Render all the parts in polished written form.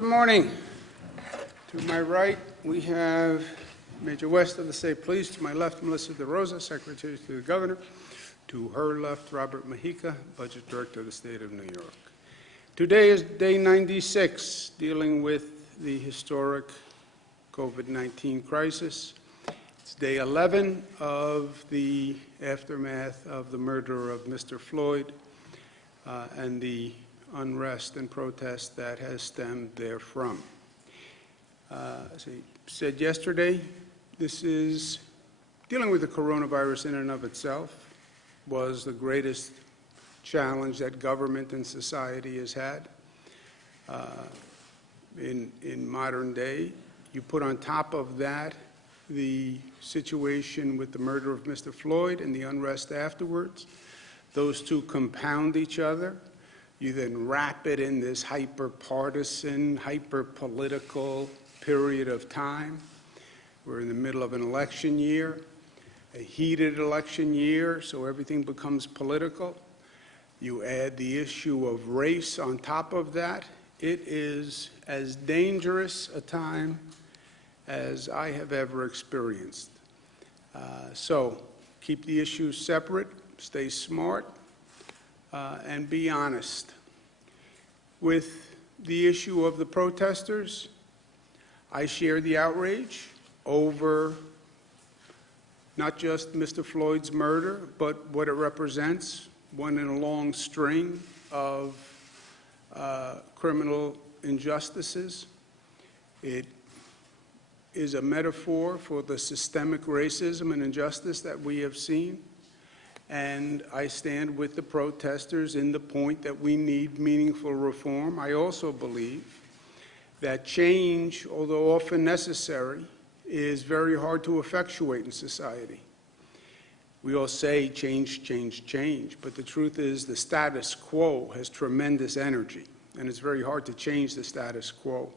Good morning. To my right, we have Major West of the State Police. To my left, Melissa DeRosa, Secretary to the Governor. To her left, Robert Mahica, Budget Director of the State of New York. Today is day 96, dealing with the historic COVID-19 crisis. It's day 11 of the aftermath of the murder of Mr. Floyd and the unrest and protest that has stemmed therefrom. As I said yesterday, this is dealing with the coronavirus in and of itself was the greatest challenge that government and society has had in modern day. You put on top of that the situation with the murder of Mr. Floyd and the unrest afterwards. Those two compound each other. You then wrap it in this hyper-partisan, hyper-political period of time. We're in the middle of an election year, a heated election year, so everything becomes political. You add the issue of race on top of that. It is as dangerous a time as I have ever experienced. So keep the issues separate, stay smart, and be honest. With the issue of the protesters, I share the outrage over not just Mr. Floyd's murder, but what it represents, one in a long string of criminal injustices. It is a metaphor for the systemic racism and injustice that we have seen. And I stand with the protesters in the point that we need meaningful reform. I also believe that change, although often necessary, is very hard to effectuate in society. We all say change, change, change, but the truth is the status quo has tremendous energy, and it's very hard to change the status quo.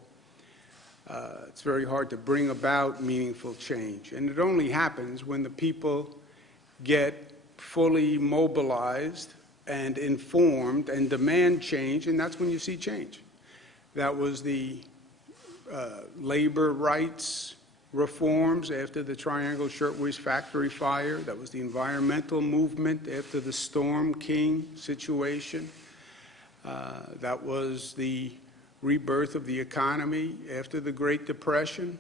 It's very hard to bring about meaningful change, and it only happens when the people get fully mobilized and informed and demand change, and that's when you see change. That was the labor rights reforms after the Triangle Shirtwaist Factory fire. That was the environmental movement after the Storm King situation. That was the rebirth of the economy after the Great Depression.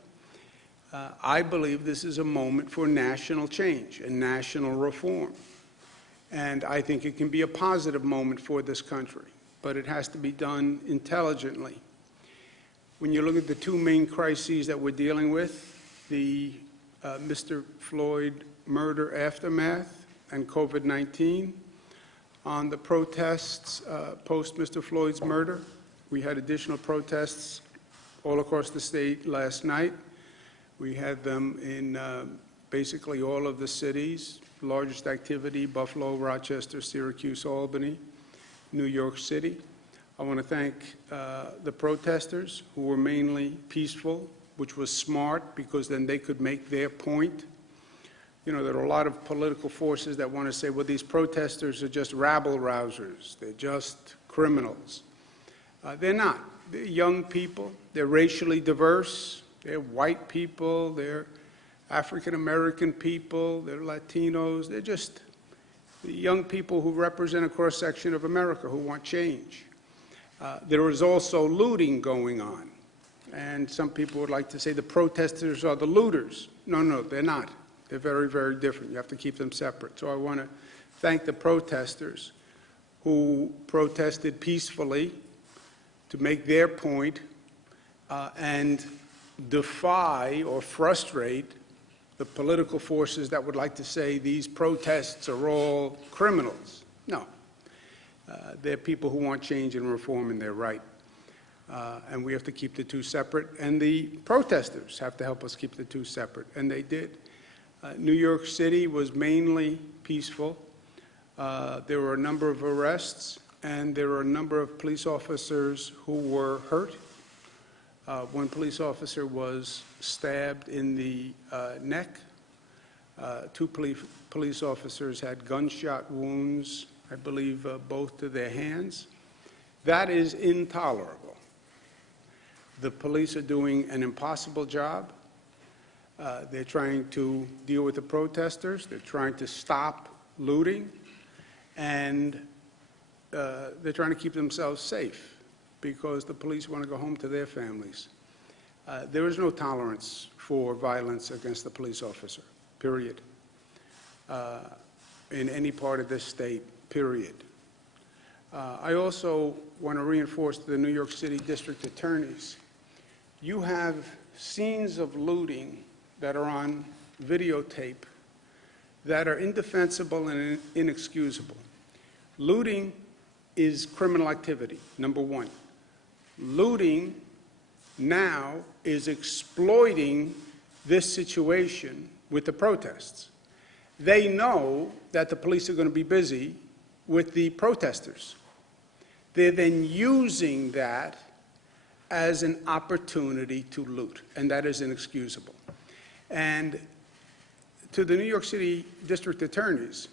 I believe this is a moment for national change and national reform. And I think it can be a positive moment for this country, but it has to be done intelligently. When you look at the two main crises that we're dealing with, the Mr. Floyd murder aftermath and COVID-19, on the protests post Mr. Floyd's murder, we had additional protests all across the state last night. We had them in basically all of the cities. Largest activity, Buffalo, Rochester, Syracuse, Albany, New York City. I want to thank the protesters who were mainly peaceful, which was smart because then they could make their point. You know, there are a lot of political forces that want to say, well, these protesters are just rabble-rousers. They're just criminals. They're not. They're young people. They're racially diverse. They're white people. They're African-American people, they're Latinos, they're just the young people who represent a cross-section of America who want change. There is also looting going on, and some people would like to say the protesters are the looters. No, they're not. They're very, very different. You have to keep them separate. So I want to thank the protesters who protested peacefully to make their point and defy or frustrate the political forces that would like to say these protests are all criminals. No. They're people who want change and reform, and they're right. And we have to keep the two separate, and the protesters have to help us keep the two separate, and they did. New York City was mainly peaceful. There were a number of arrests, and there were a number of police officers who were hurt. One police officer was stabbed in the neck. Two police officers had gunshot wounds, I believe both to their hands. That is intolerable. The police are doing an impossible job. They're trying to deal with the protesters. They're trying to stop looting. And they're trying to keep themselves safe because the police want to go home to their families. There is no tolerance for violence against the police officer, period, in any part of this state, period. I also want to reinforce to the New York City district attorneys, you have scenes of looting that are on videotape that are indefensible and inexcusable. Looting is criminal activity, number one. Looting now is exploiting this situation with the protests. They know that the police are going to be busy with the protesters. They're then using that as an opportunity to loot, and that is inexcusable. And to the New York City district attorneys,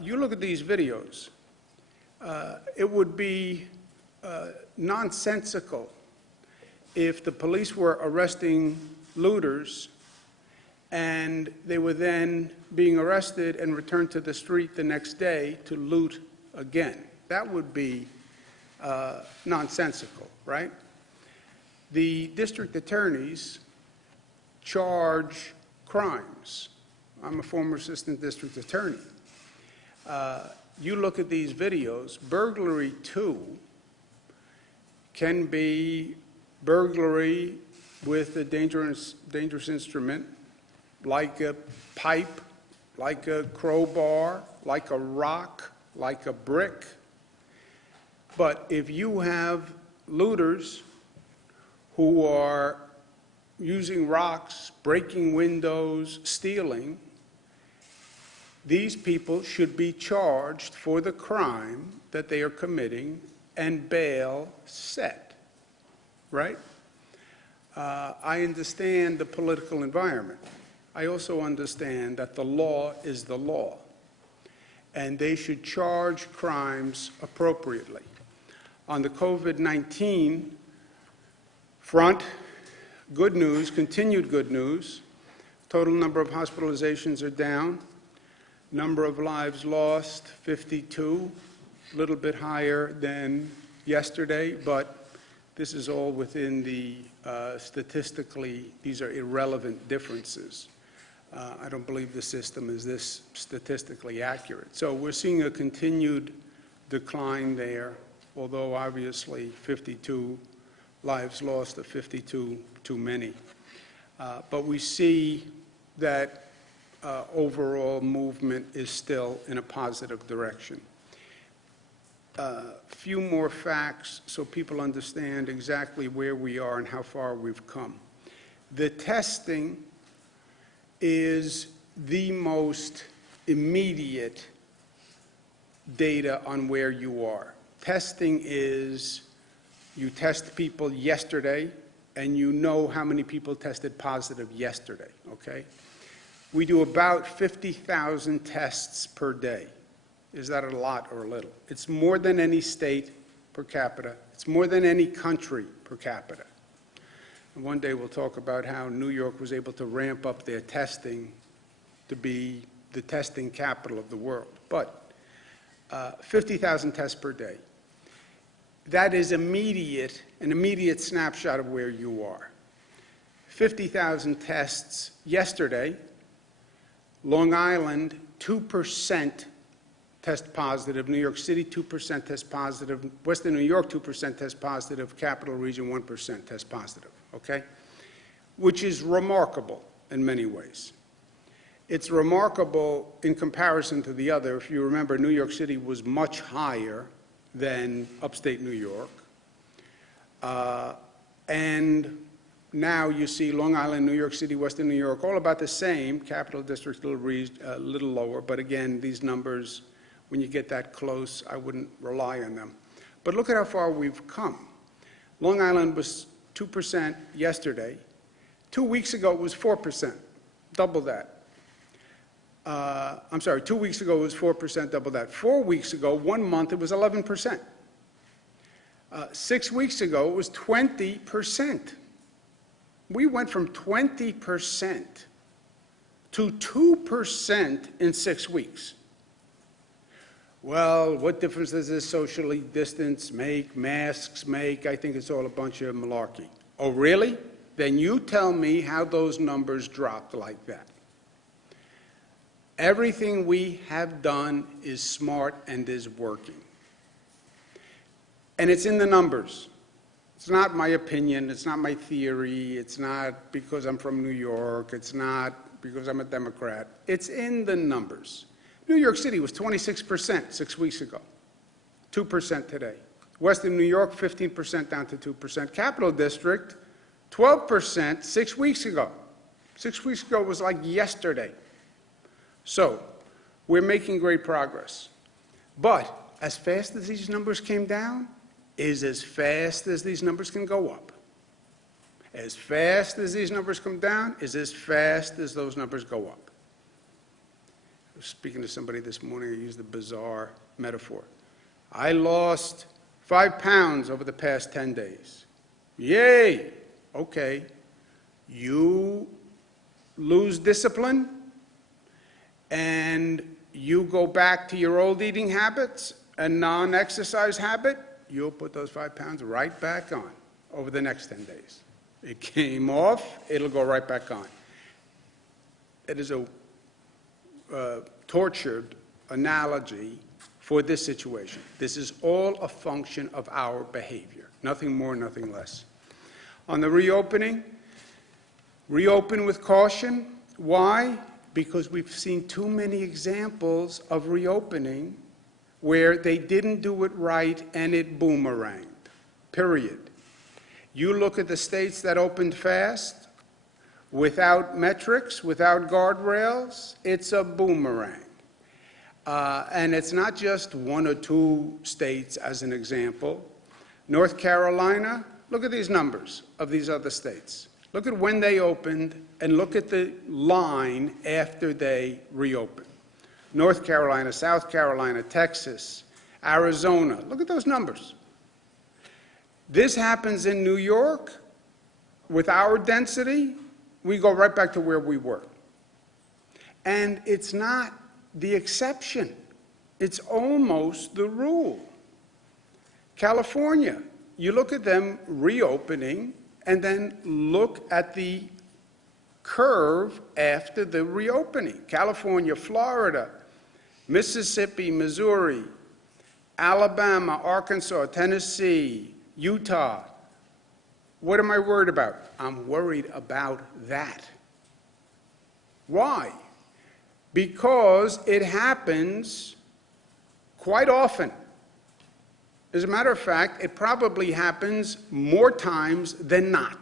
you look at these videos, it would be nonsensical if the police were arresting looters and they were then being arrested and returned to the street the next day to loot again. That would be nonsensical, right? The district attorneys charge crimes. I'm a former assistant district attorney. You look at these videos, burglary 2 can be burglary with a dangerous instrument, like a pipe, like a crowbar, like a rock, like a brick. But if you have looters who are using rocks, breaking windows, stealing, these people should be charged for the crime that they are committing and bail set, right? I understand the political environment. I also understand that the law is the law, and they should charge crimes appropriately. On the COVID-19 front, good news, continued good news. Total number of hospitalizations are down. Number of lives lost, 52, a little bit higher than yesterday, but this is all within the statistically, these are irrelevant differences. I don't believe the system is this statistically accurate. So we're seeing a continued decline there, although obviously 52 lives lost are 52 too many. But we see that overall movement is still in a positive direction. Few more facts so people understand exactly where we are and how far we've come. The testing is the most immediate data on where you are. Testing is, you test people yesterday and you know how many people tested positive yesterday, okay? We do about 50,000 tests per day. Is that a lot or a little? It's more than any state per capita. It's more than any country per capita. And one day we'll talk about how New York was able to ramp up their testing to be the testing capital of the world. But 50,000 tests per day. That is an immediate snapshot of where you are. 50,000 tests yesterday. Long Island, 2% test positive. New York City, 2% test positive. Western New York, 2% test positive. Capital Region, 1% test positive, okay? Which is remarkable in many ways. It's remarkable in comparison to the other. If you remember, New York City was much higher than upstate New York. And now you see Long Island, New York City, Western New York, all about the same. Capital District a little lower, but again, these numbers, when you get that close, I wouldn't rely on them. But look at how far we've come. Long Island was 2% yesterday. 2 weeks ago, it was 4%, double that. I'm sorry, 2 weeks ago it was 4%, double that. 4 weeks ago, 1 month, it was 11%. 6 weeks ago, it was 20%. We went from 20% to 2% in 6 weeks. Well, what difference does this socially distance make, masks make? I think it's all a bunch of malarkey. Oh, really? Then you tell me how those numbers dropped like that. Everything we have done is smart and is working. And it's in the numbers. It's not my opinion. It's not my theory. It's not because I'm from New York. It's not because I'm a Democrat. It's in the numbers. New York City was 26% 6 weeks ago, 2% today. Western New York, 15% down to 2%. Capital District, 12% 6 weeks ago. 6 weeks ago was like yesterday. So we're making great progress. But as fast as these numbers came down is as fast as these numbers can go up. As fast as these numbers come down is as fast as those numbers go up. I was speaking to somebody this morning, I used a bizarre metaphor. I lost 5 pounds over the past 10 days. Yay! Okay. You lose discipline and you go back to your old eating habits and non-exercise habit, you'll put those 5 pounds right back on over the next 10 days. It came off, it'll go right back on. It is a tortured analogy for this situation. This is all a function of our behavior, nothing more, nothing less. On the reopening, reopen with caution. Why? Because we've seen too many examples of reopening where they didn't do it right and it boomeranged, period. You look at the states that opened fast, without metrics, without guardrails, it's a boomerang. And it's not just 1 or 2 states as an example. North Carolina, look at these numbers of these other states. Look at when they opened and look at the line after they reopened. North Carolina, South Carolina, Texas, Arizona, look at those numbers. This happens in New York with our density, we go right back to where we were. And it's not the exception. It's almost the rule. California, you look at them reopening and then look at the curve after the reopening. California, Florida, Mississippi, Missouri, Alabama, Arkansas, Tennessee, Utah. What am I worried about? I'm worried about that. Why? Because it happens quite often. As a matter of fact, it probably happens more times than not.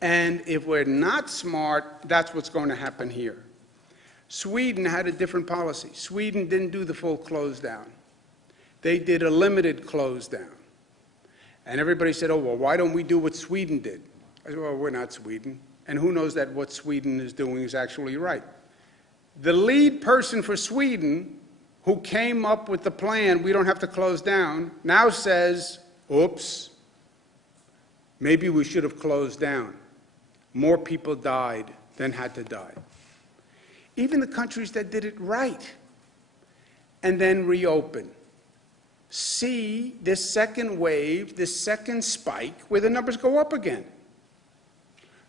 And if we're not smart, that's what's going to happen here. Sweden had a different policy. Sweden didn't do the full close down. They did a limited close down. And everybody said, oh, well, why don't we do what Sweden did? I said, well, we're not Sweden. And who knows that what Sweden is doing is actually right? The lead person for Sweden, who came up with the plan, we don't have to close down, now says, oops, maybe we should have closed down. More people died than had to die. Even the countries that did it right and then reopened see this second wave, this second spike, where the numbers go up again.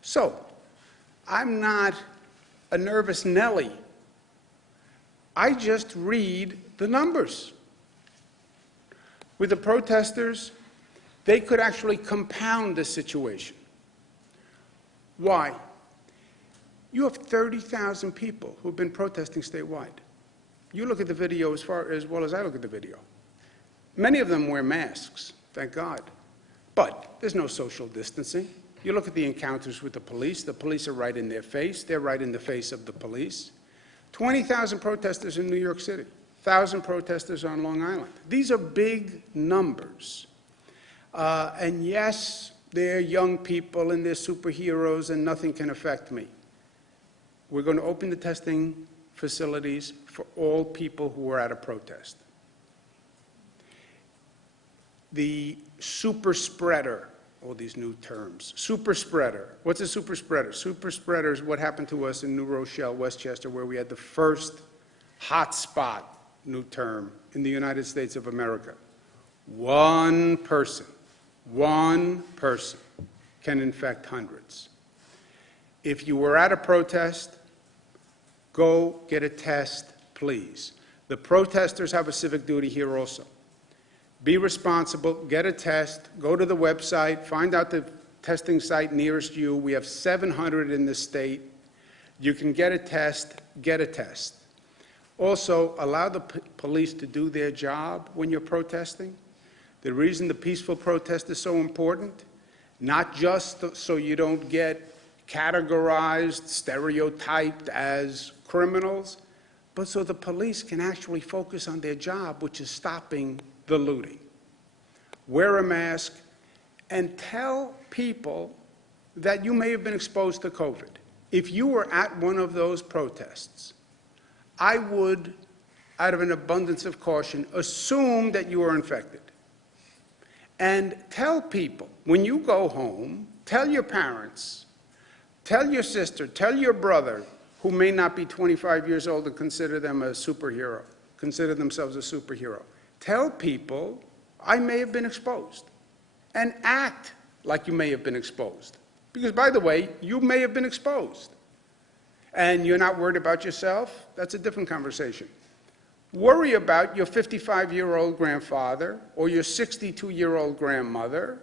So, I'm not a nervous Nelly. I just read the numbers. With the protesters, they could actually compound the situation. Why? You have 30,000 people who've been protesting statewide. You look at the video as well as I look at the video. Many of them wear masks, thank God. But there's no social distancing. You look at the encounters with the police are right in their face, they're right in the face of the police. 20,000 protesters in New York City, 1,000 protesters on Long Island. These are big numbers. And yes, they're young people and they're superheroes and nothing can affect me. We're going to open the testing facilities for all people who are at a protest. the super spreader, all these new terms. Super spreader. What's a super spreader? Super spreader is what happened to us in New Rochelle, Westchester, where we had the first hot spot, new term, in the United States of America. One person can infect hundreds. If you were at a protest, go get a test, please. The protesters have a civic duty here also. Be responsible, get a test, go to the website, find out the testing site nearest you. We have 700 in the state. You can get a test, get a test. Also, allow the police to do their job when you're protesting. The reason the peaceful protest is so important, not just so you don't get categorized, stereotyped as criminals, but so the police can actually focus on their job, which is stopping the looting. Wear a mask and tell people that you may have been exposed to COVID. If you were at one of those protests, I would, out of an abundance of caution, assume that you are infected. And tell people, when you go home, tell your parents, tell your sister, tell your brother, who may not be 25 years old and consider them a superhero, consider themselves a superhero. Tell people, I may have been exposed, and act like you may have been exposed. Because, by the way, you may have been exposed. And you're not worried about yourself? That's a different conversation. Worry about your 55-year-old grandfather, or your 62-year-old grandmother,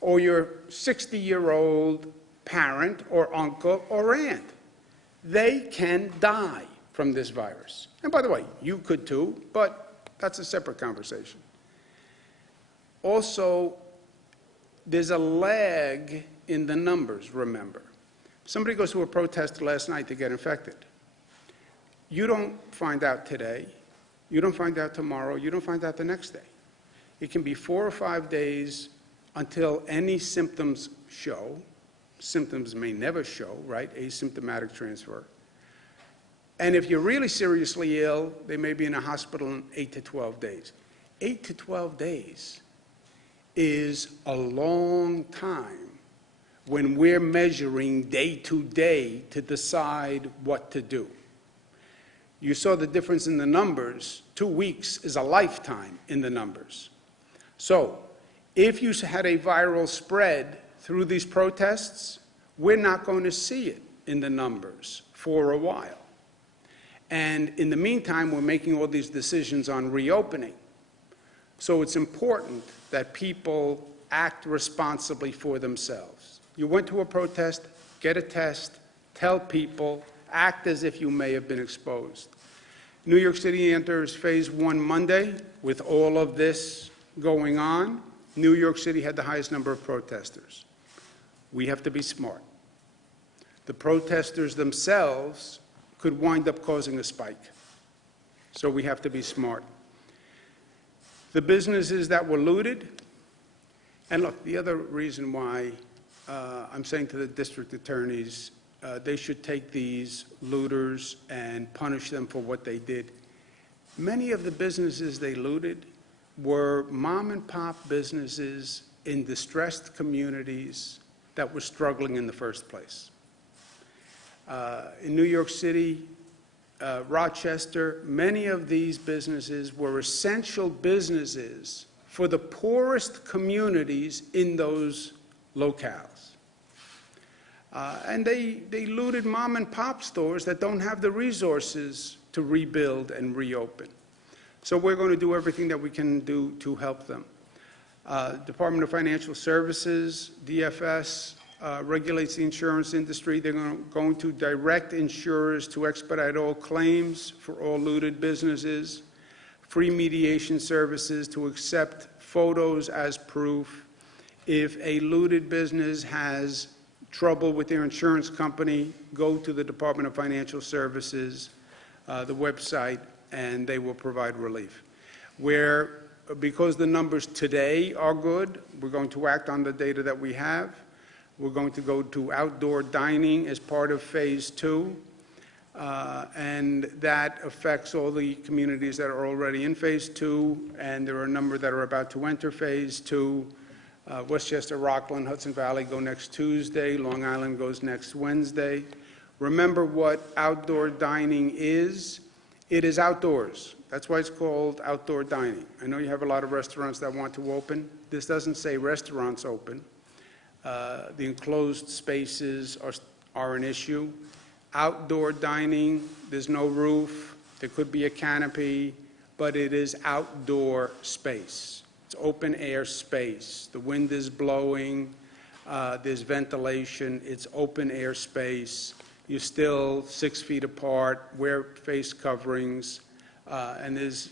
or your 60-year-old parent, or uncle, or aunt. They can die from this virus. And by the way, you could too, but that's a separate conversation. Also, there's a lag in the numbers, remember. Somebody goes to a protest last night to get infected. You don't find out today. You don't find out tomorrow. You don't find out the next day. It can be 4 or 5 days until any symptoms show. Symptoms may never show, right? Asymptomatic transfer. And if you're really seriously ill, they may be in a hospital in 8 to 12 days. 8 to 12 days is a long time when we're measuring day to day to decide what to do. You saw the difference in the numbers. 2 weeks is a lifetime in the numbers. So if you had a viral spread through these protests, we're not going to see it in the numbers for a while. And in the meantime, we're making all these decisions on reopening. So it's important that people act responsibly for themselves. You went to a protest, get a test, tell people, act as if you may have been exposed. New York City enters phase 1 Monday. With all of this going on, New York City had the highest number of protesters. We have to be smart. The protesters themselves could wind up causing a spike. So we have to be smart. The businesses that were looted, and look, the other reason why I'm saying to the district attorneys, they should take these looters and punish them for what they did. Many of the businesses they looted were mom and pop businesses in distressed communities that were struggling in the first place. In New York City, Rochester, many of these businesses were essential businesses for the poorest communities in those locales. And they looted mom and pop stores that don't have the resources to rebuild and reopen. So we're going to do everything that we can do to help them. Department of Financial Services, DFS, regulates the insurance industry. They're going to direct insurers to expedite all claims for all looted businesses, free mediation services to accept photos as proof. If a looted business has trouble with their insurance company, go to the Department of Financial Services, the website, and they will provide relief. Because the numbers today are good, we're going to act on the data that we have. We're going to go to outdoor dining as part of phase 2. and that affects all the communities that are already in Phase 2, and there are a number that are about to enter Phase 2. Westchester, Rockland, Hudson Valley go next Tuesday. Long Island goes next Wednesday. Remember what outdoor dining is. It is outdoors. That's why it's called outdoor dining. I know you have a lot of restaurants that want to open. This doesn't say restaurants open. The enclosed spaces are an issue. Outdoor dining, there's no roof. There could be a canopy, but it is outdoor space. It's open air space. The wind is blowing. There's ventilation. It's open air space. You're still 6 feet apart, wear face coverings, and there's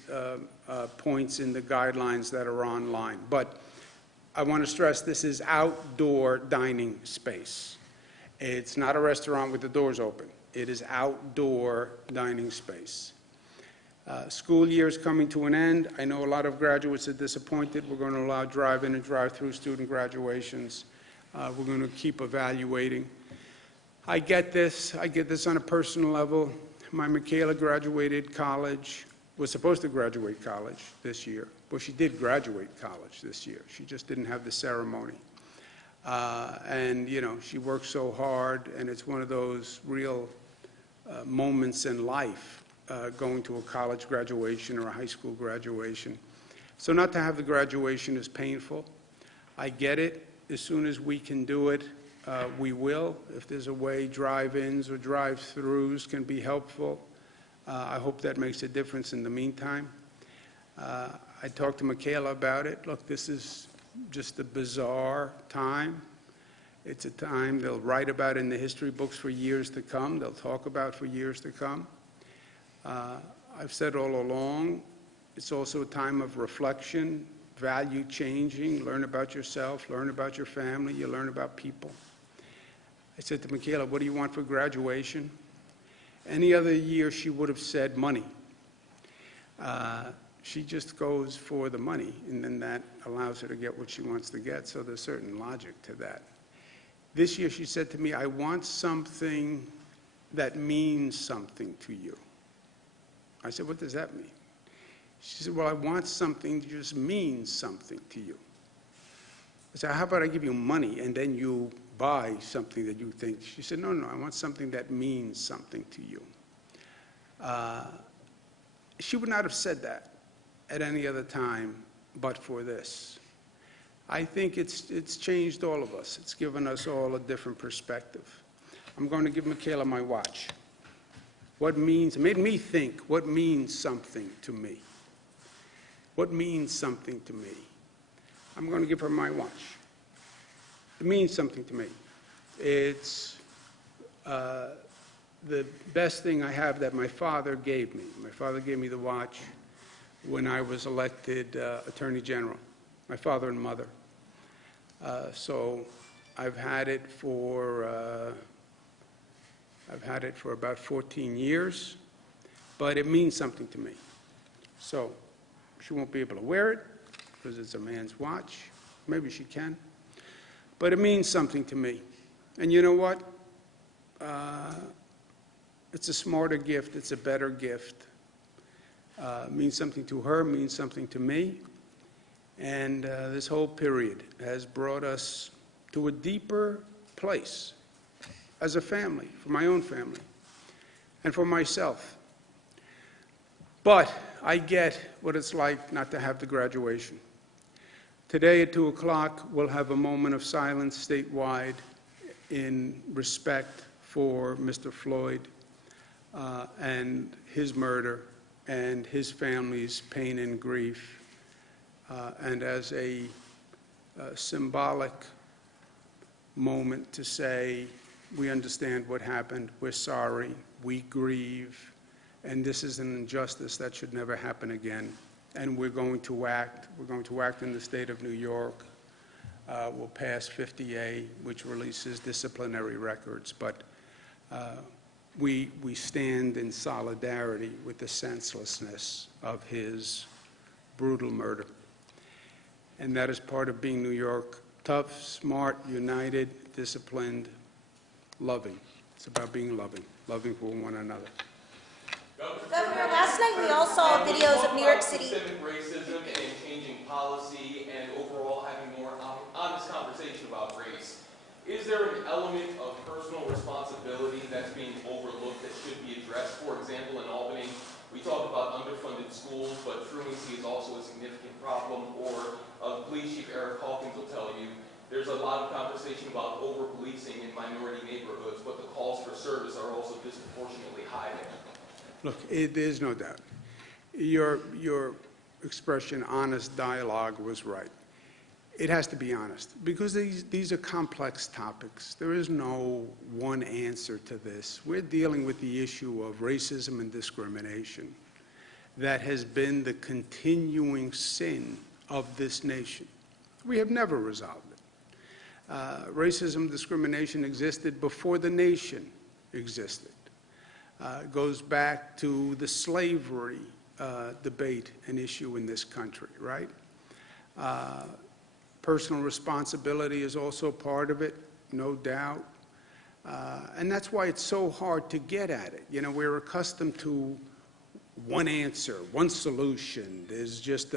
points in the guidelines that are online. But I want to stress this is outdoor dining space. It's not a restaurant with the doors open. It is outdoor dining space. School year is coming to an end. I know a lot of graduates are disappointed. We're going to allow drive-in and drive-through student graduations. We're going to keep evaluating. I get this on a personal level. My Michaela graduated college, was supposed to graduate college this year. Well, she did graduate college this year. She just didn't have the ceremony. And, you know, she worked so hard, and it's one of those real moments in life, going to a college graduation or a high school graduation. So not to have the graduation is painful. I get it. As soon as we can do it, we will. If there's a way drive-ins or drive-throughs can be helpful, I hope that makes a difference in the meantime. I talked to Michaela about it. Look, this is just a bizarre time. It's a time they'll write about in the history books for years to come. They'll talk about for years to come. I've said all along, it's also a time of reflection, value changing, learn about yourself, learn about your family, you learn about people. I said to Michaela, what do you want for graduation? Any other year she would have said money. She just goes for the money, and then that allows her to get what she wants to get, so there's certain logic to that. This year she said to me, I want something that means something to you. I said, what does that mean? She said, well, I want something that just means something to you. I said, how about I give you money and then you buy something that you think? She said, no, I want something that means something to you. She would not have said that at any other time but for this. I think it's changed all of us. It's given us all a different perspective. I'm going to give Michaela my watch. It made me think, what means something to me? What means something to me? I'm going to give her my watch. It means something to me. It's the best thing I have that my father gave me. My father gave me the watch when I was elected Attorney General, my father and mother. So I've had it for about 14 years, but it means something to me. So she won't be able to wear it because it's a man's watch. Maybe she can. But it means something to me. And you know what? It's a smarter gift. It's a better gift. It means something to her, means something to me. And this whole period has brought us to a deeper place as a family, for my own family, and for myself. But I get what it's like not to have the graduation. Today at 2 o'clock, we'll have a moment of silence statewide in respect for Mr. Floyd and his murder and his family's pain and grief, and as a symbolic moment to say, we understand what happened, we're sorry, we grieve, and this is an injustice that should never happen again. And we're going to act. We're going to act in the state of New York. We'll pass 50A, which releases disciplinary records. But we stand in solidarity with the senselessness of his brutal murder. And that is part of being New York: tough, smart, united, disciplined, loving. It's about being loving for one another. Governor, last night we all saw videos of New York City. Systemic racism and changing policy and overall having more honest conversation about race. Is there an element of personal responsibility that's being overlooked that should be addressed? For example, in Albany, we talk about underfunded schools, but truancy is also a significant problem. Or Police Chief Eric Hawkins will tell you there's a lot of conversation about over-policing in minority neighborhoods, but the calls for service are also disproportionately high there. Look, there's no doubt. Your expression, honest dialogue, was right. It has to be honest, because these are complex topics. There is no one answer to this. We're dealing with the issue of racism and discrimination that has been the continuing sin of this nation. We have never resolved it. Racism, discrimination existed before the nation existed. It goes back to the slavery debate and issue in this country, right? Personal responsibility is also part of it, no doubt. And that's why it's so hard to get at it. You know, we're accustomed to one answer, one solution. There's just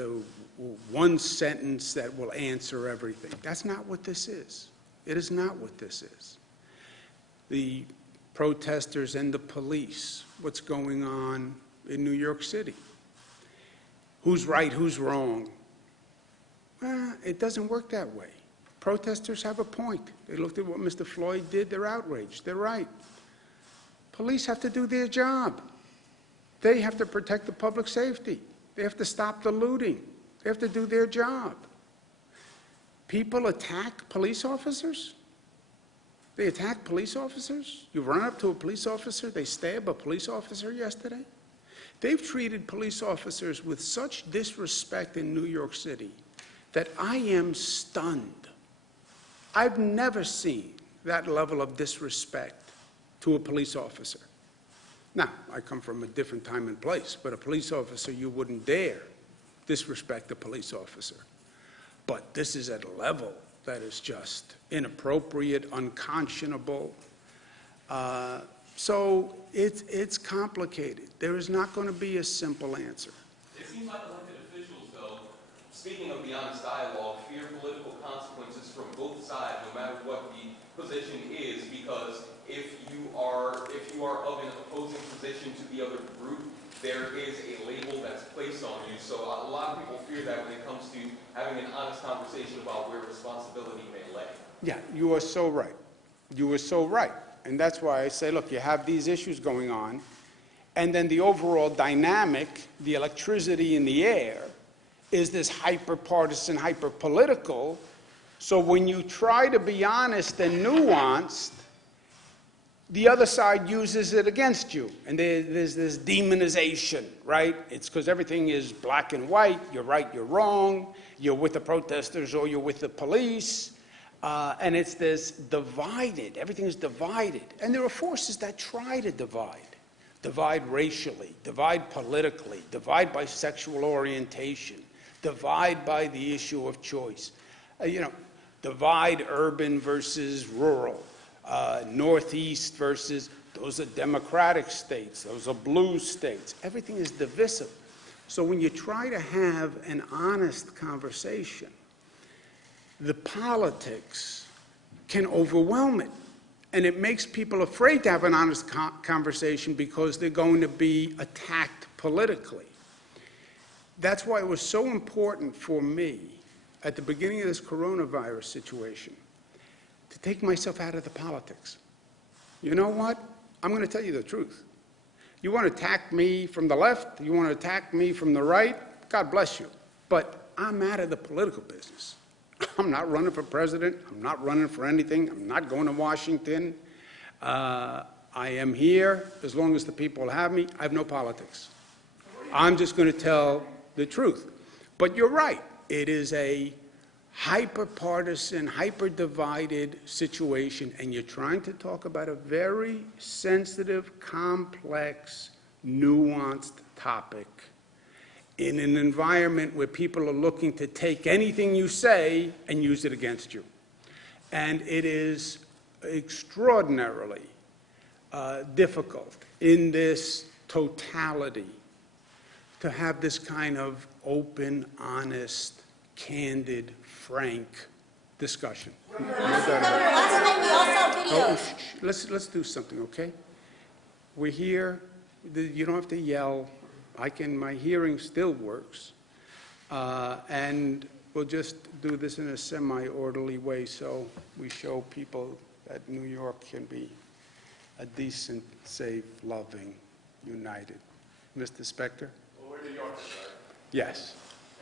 one sentence that will answer everything. That's not what this is. It is not what this is. The protesters and the police, what's going on in New York City. Who's right, who's wrong? It doesn't work that way. Protesters have a point. They looked at what Mr. Floyd did, they're outraged, they're right. Police have to do their job. They have to protect the public safety. They have to stop the looting. They have to do their job. People attack police officers? They attack police officers? You run up to a police officer, they stab a police officer yesterday? They've treated police officers with such disrespect in New York City that I am stunned. I've never seen that level of disrespect to a police officer. Now, I come from a different time and place, but a police officer, you wouldn't dare disrespect a police officer. But this is at a level that is just inappropriate, unconscionable. So it's complicated. There is not going to be a simple answer. It seems like elected officials, though, speaking of the honest dialogue, fear political consequences from both sides, no matter what the position is, because if you are of an opposing position to the other group, there is a label that's placed on you. So a lot of people fear that when it comes to having an honest conversation about where responsibility may lay. Yeah, you are so right. You are so right. And that's why I say, look, you have these issues going on, and then the overall dynamic, the electricity in the air, is this hyper-partisan, hyper-political. So when you try to be honest and nuanced, the other side uses it against you. And there's this demonization, right? It's because everything is black and white. You're right, you're wrong. You're with the protesters or you're with the police. And it's this divided. Everything is divided. And there are forces that try to divide. Divide racially, divide politically, divide by sexual orientation, divide by the issue of choice. Divide urban versus rural. Northeast versus, those are Democratic states, those are blue states. Everything is divisive. So when you try to have an honest conversation, the politics can overwhelm it. And it makes people afraid to have an honest conversation because they're going to be attacked politically. That's why it was so important for me at the beginning of this coronavirus situation to take myself out of the politics. You know what? I'm going to tell you the truth. You want to attack me from the left, you want to attack me from the right, God bless you. But I'm out of the political business. I'm not running for president. I'm not running for anything. I'm not going to Washington. I am here as long as the people have me. I have no politics. I'm just going to tell the truth. But you're right. It is a hyper-partisan, hyper-divided situation, and you're trying to talk about a very sensitive, complex, nuanced topic in an environment where people are looking to take anything you say and use it against you. And it is extraordinarily difficult in this totality to have this kind of open, honest, candid, frank discussion. Governor, last night we all saw videos. Let's do something, okay? We're here. You don't have to yell. My hearing still works. And we'll just do this in a semi-orderly way so we show people that New York can be a decent, safe, loving, united. Mr. Spector? Well, we're New Yorkers, right? Yes.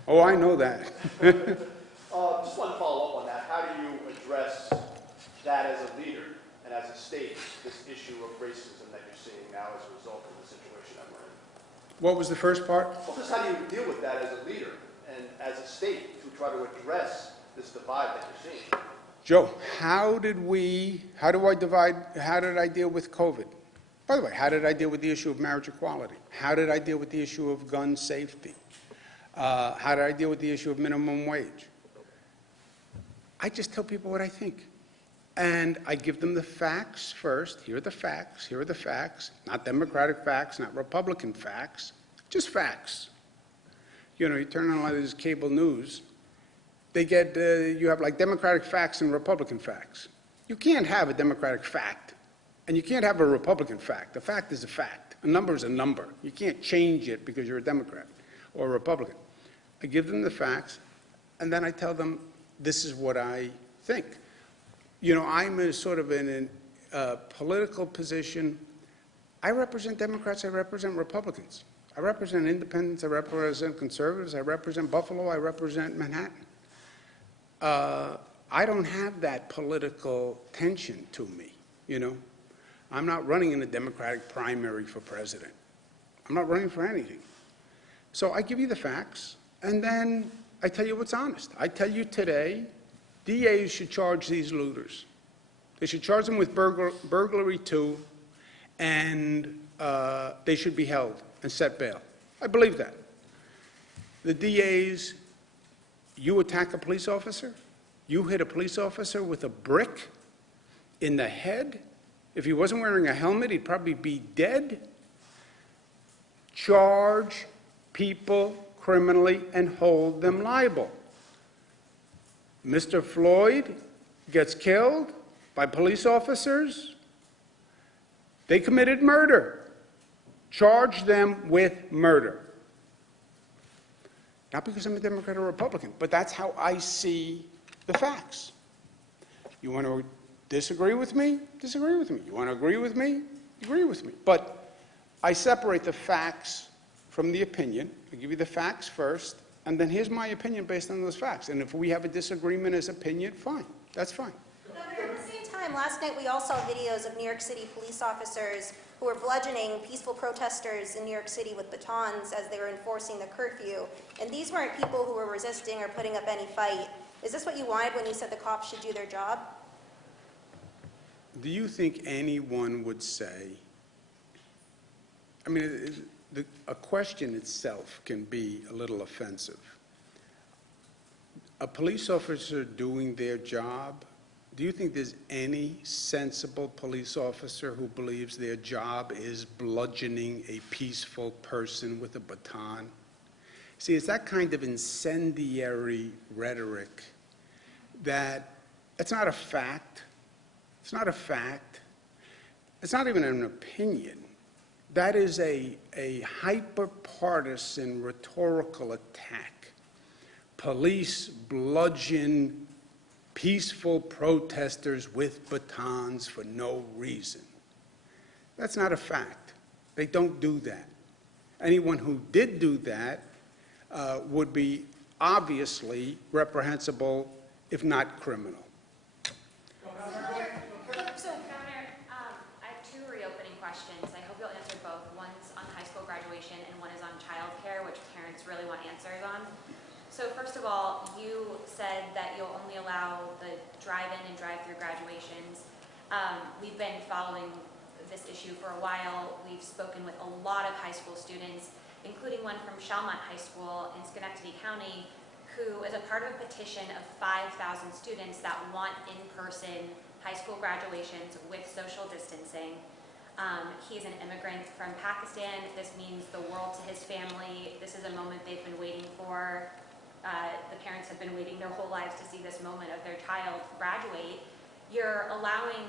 Oh, I know that. Just want to follow up on that. How do you address that as a leader and as a state, this issue of racism that you're seeing now as a result of the situation that we're in? What was the first part? Well, just how do you deal with that as a leader and as a state to try to address this divide that you're seeing? Joe, how did I deal with COVID? By the way, how did I deal with the issue of marriage equality? How did I deal with the issue of gun safety? How did I deal with the issue of minimum wage? I just tell people what I think. And I give them the facts first. Here are the facts. Here are the facts. Not Democratic facts, not Republican facts, just facts. You know, you turn on this cable news, you have like Democratic facts and Republican facts. You can't have a Democratic fact, and you can't have a Republican fact. A fact is a fact. A number is a number. You can't change it because you're a Democrat or a Republican. I give them the facts, and then I tell them, this is what I think. You know, I'm in a political position. I represent Democrats, I represent Republicans. I represent independents, I represent conservatives, I represent Buffalo, I represent Manhattan. I don't have that political tension to me, you know. I'm not running in a Democratic primary for president. I'm not running for anything. So I give you the facts, and then I tell you what's honest. I tell you today, DAs should charge these looters. They should charge them with burglary too, and they should be held and set bail. I believe that. The DAs, you attack a police officer, you hit a police officer with a brick in the head. If he wasn't wearing a helmet, he'd probably be dead. Charge people criminally and hold them liable. Mr. Floyd gets killed by police officers. They committed murder. Charge them with murder. Not because I'm a Democrat or Republican, but that's how I see the facts. You want to disagree with me? Disagree with me. You want to agree with me? Agree with me. But I separate the facts from the opinion. I give you the facts first, and then here's my opinion based on those facts. And if we have a disagreement as opinion, fine. That's fine. Governor, at the same time, last night we all saw videos of New York City police officers who were bludgeoning peaceful protesters in New York City with batons as they were enforcing the curfew. And these weren't people who were resisting or putting up any fight. Is this what you wanted when you said the cops should do their job? Do you think anyone would say, I mean, a question itself can be a little offensive. A police officer doing their job, do you think there's any sensible police officer who believes their job is bludgeoning a peaceful person with a baton? See, it's that kind of incendiary rhetoric that it's not a fact. It's not a fact. It's not even an opinion. That is a hyper-partisan rhetorical attack. Police bludgeon peaceful protesters with batons for no reason. That's not a fact. They don't do that. Anyone who did do that would be obviously reprehensible, if not criminal. Governor, I have two reopening questions. I hope you'll answer both. One's on high school graduation and one is on childcare, which parents really want answers on. So first of all, you said that you'll only allow the drive-in and drive-through graduations. We've been following this issue for a while. We've spoken with a lot of high school students, including one from Shalmont High School in Schenectady County, who is a part of a petition of 5,000 students that want in-person high school graduations with social distancing. He's an immigrant from Pakistan. This means the world to his family. This is a moment they've been waiting for. The parents have been waiting their whole lives to see this moment of their child graduate. You're allowing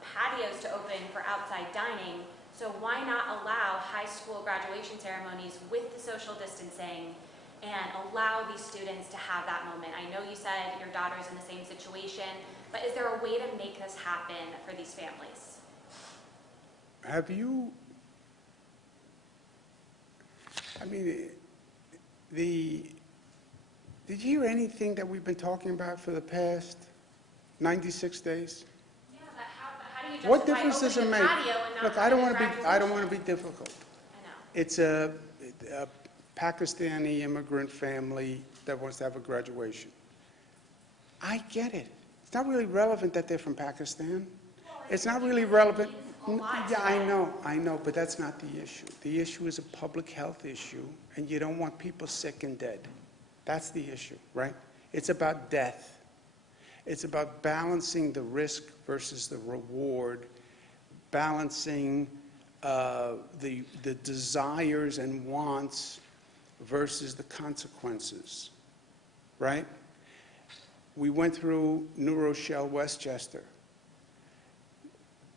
patios to open for outside dining, so why not allow high school graduation ceremonies with the social distancing and allow these students to have that moment? I know you said your daughter's in the same situation, but is there a way to make this happen for these families? Have you, I mean, did you hear anything that we've been talking about for the past 96 days? Yeah, but how do you What justify difference does it opening a make? patio and not Look, I having don't a want to be, I don't want to be difficult. I know. It's a Pakistani immigrant family that wants to have a graduation. I get it. It's not really relevant that they're from Pakistan. It's not really relevant. Yeah, I know, but that's not the issue. The issue is a public health issue, and you don't want people sick and dead. That's the issue, right? It's about death. It's about balancing the risk versus the reward, balancing the desires and wants versus the consequences, right? We went through New Rochelle, Westchester.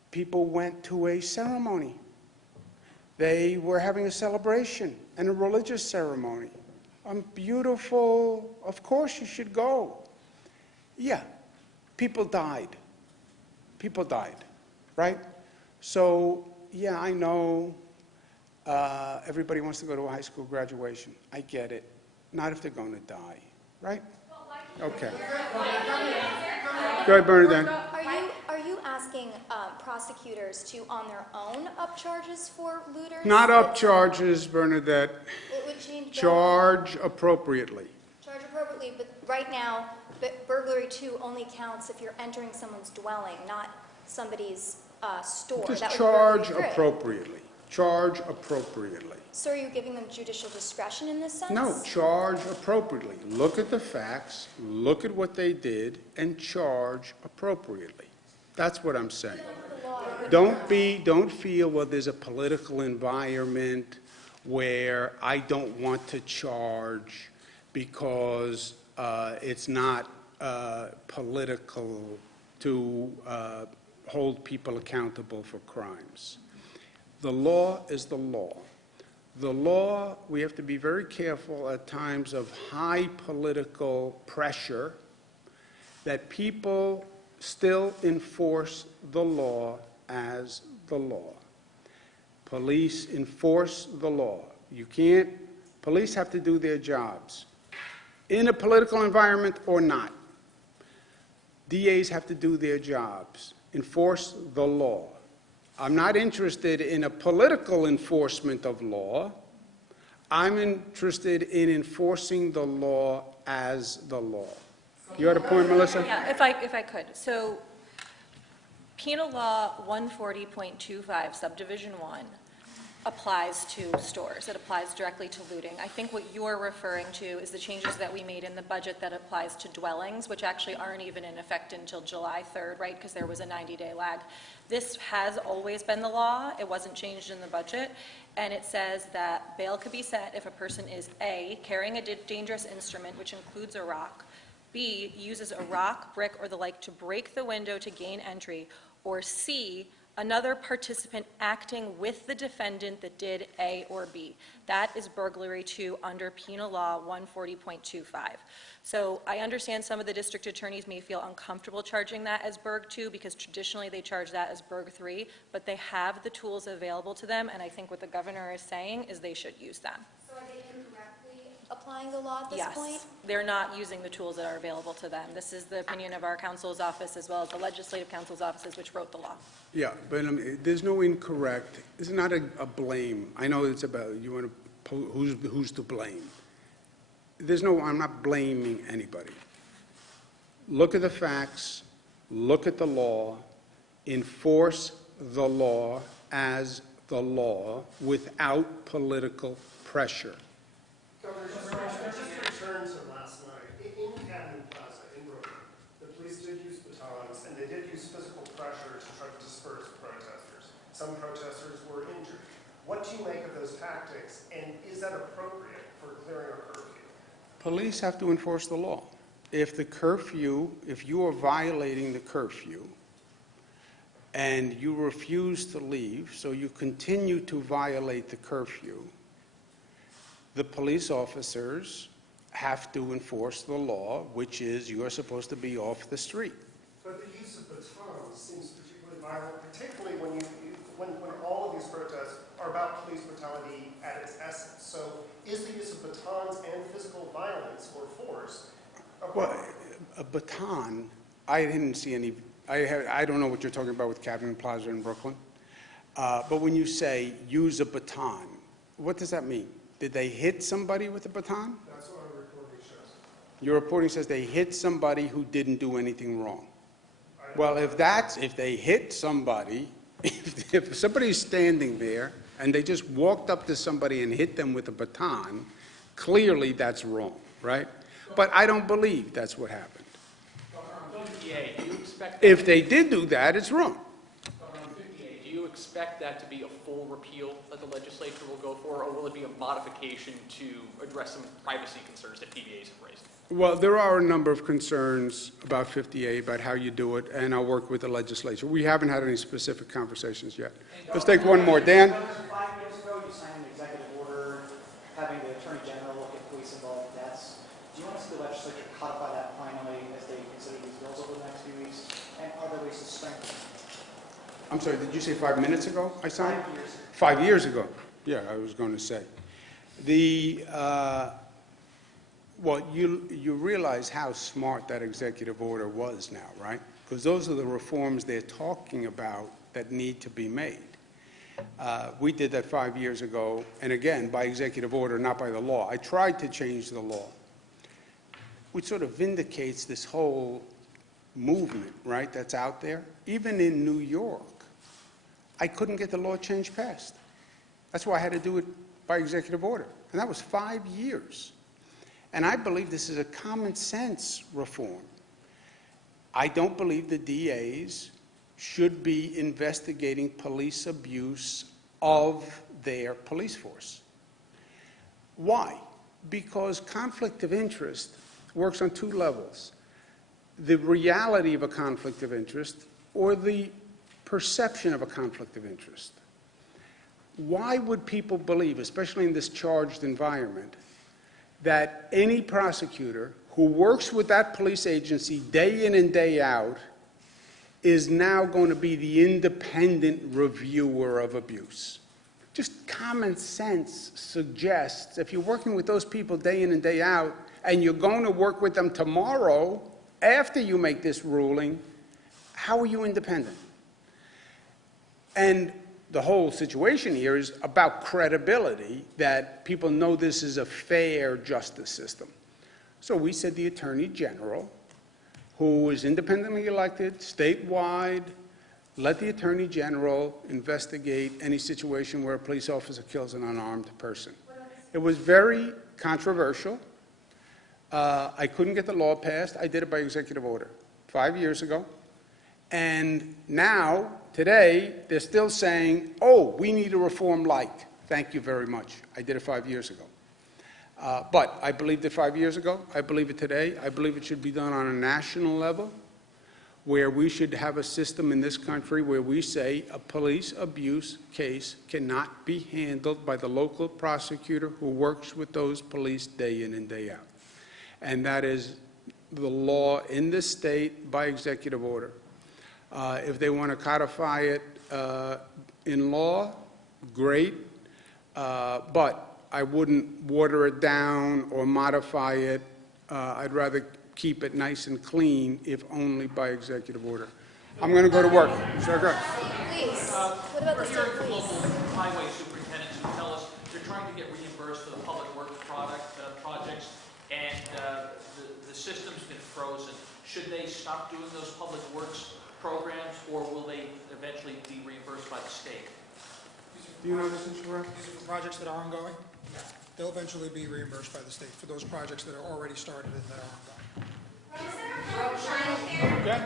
People went to a ceremony. They were having a celebration and a religious ceremony. Beautiful, of course you should go. Yeah, people died. People died, right? So, yeah, I know everybody wants to go to a high school graduation. I get it. Not if they're going to die, right? Okay. Go ahead, Bernadette. Are you asking prosecutors to, on their own, up charges for looters? Not up charges, Bernadette. It would change. Charge appropriately. Charge appropriately, but right now, burglary 2 only counts if you're entering someone's dwelling, not somebody's store. Just That would be charge burglary 3. appropriately. Charge appropriately. So are you giving them judicial discretion in this sense? No, charge appropriately. Look at the facts, look at what they did, and charge appropriately. That's what I'm saying. Don't feel, well, there's a political environment where I don't want to charge because it's not political to hold people accountable for crimes. The law is the law. The law, we have to be very careful at times of high political pressure that people still enforce the law as the law. Police enforce the law. You can't, police have to do their jobs in a political environment or not. DAs have to do their jobs, enforce the law. I'm not interested in a political enforcement of law. I'm interested in enforcing the law as the law. You had a point, Melissa? Yeah, if I could. So Penal Law 140.25, Subdivision 1, applies to stores. It applies directly to looting. I think what you're referring to is the changes that we made in the budget that applies to dwellings, which actually aren't even in effect until July 3rd, right, because there was a 90-day lag. This has always been the law. It wasn't changed in the budget. And it says that bail could be set if a person is A, carrying a dangerous instrument, which includes a rock, B, uses a rock, brick, or the like to break the window to gain entry, or C, another participant acting with the defendant that did A or B. That is burglary 2 under Penal Law 140.25. So I understand some of the district attorneys may feel uncomfortable charging that as Burg 2 because traditionally they charge that as Burg 3, but they have the tools available to them, and I think what the governor is saying is they should use them. So are they incorrectly applying the law at this point? Yes, they're not using the tools that are available to them. This is the opinion of our counsel's office as well as the legislative counsel's offices, which wrote the law. Yeah, but there's no incorrect. It's not a blame. I know it's about you want to who's to blame. There's no. I'm not blaming anybody. Look at the facts. Look at the law. Enforce the law as the law without political pressure. Governor, just return to last night. In Academy Plaza in Brooklyn, the police did use batons and they did use physical pressure to try to disperse protesters. some protesters were injured. What do you make of those tactics, and is that appropriate for clearing a curfew? Police have to enforce the law. If you are violating the curfew and you refuse to leave, so you continue to violate the curfew, the police officers have to enforce the law, which is you are supposed to be off the street. But the use of batons seems particularly violent, particularly when all of these protests are about police brutality at its essence. So is the use of batons and physical violence or force Well, a baton, I didn't see any, I don't know what you're talking about with Cabinet Plaza in Brooklyn, but when you say use a baton, what does that mean? Did they hit somebody with a baton? That's what our reporting shows. Your reporting says they hit somebody who didn't do anything wrong. Well, if they hit somebody, if somebody's standing there and they just walked up to somebody and hit them with a baton, clearly that's wrong, right? But I don't believe that's what happened. Do you expect If they did do that, it's wrong. do you expect that to be a full repeal that the legislature will go for, or will it be a modification to address some privacy concerns that PBAs have raised? Well, there are a number of concerns about 50A, about how you do it, and I'll work with the legislature. We haven't had any specific conversations yet. Let's take one more. Dan? 5 years ago, you signed an executive order having the Attorney General look at police-involved deaths. Do you want to see the legislature codify that finally as they consider these bills over the next few weeks? And are there ways to strengthen it? I'm sorry, did you say 5 minutes ago I signed? 5 years. 5 years ago. Yeah, I was going to say. Well, you realize how smart that executive order was now, right? Because those are the reforms they're talking about that need to be made. We did that 5 years ago, and again, by executive order, not by the law. I tried to change the law, which sort of vindicates this whole movement, right, that's out there. Even in New York, I couldn't get the law change passed. That's why I had to do it by executive order, and that was 5 years. And I believe this is a common sense reform. I don't believe the DAs should be investigating police abuse of their police force. Why? Because conflict of interest works on two levels. The reality of a conflict of interest or the perception of a conflict of interest. Why would people believe, especially in this charged environment, that any prosecutor who works with that police agency day in and day out is now going to be the independent reviewer of abuse? Just common sense suggests if you're working with those people day in and day out and you're going to work with them tomorrow after you make this ruling, how are you independent? And the whole situation here is about credibility, that people know this is a fair justice system. So we said the Attorney General, who is independently elected, statewide, let the Attorney General investigate any situation where a police officer kills an unarmed person. It was very controversial. I couldn't get the law passed. I did it by executive order 5 years ago. And now, today, they're still saying, oh, we need a reform like. Thank you very much. I did it 5 years ago. But I believed it 5 years ago. I believe it today. I believe it should be done on a national level, where we should have a system in this country where we say a police abuse case cannot be handled by the local prosecutor who works with those police day in and day out. And that is the law in this state by executive order. If they want to codify it in law, great, but I wouldn't water it down or modify it. I'd rather keep it nice and clean, if only by executive order. I'm going to go to work. Sir, go. Please, what about the We're state hearing from police? local highway superintendents who tell us they're trying to get reimbursed for the public works projects, and the system's been frozen. Should they stop doing those public works programs, or will they eventually be reimbursed by the state? Do you know this, Mr. Rep? These are for projects that are ongoing. They'll eventually be reimbursed by the state for those projects that are already started and that are ongoing. Is there a child care? Okay.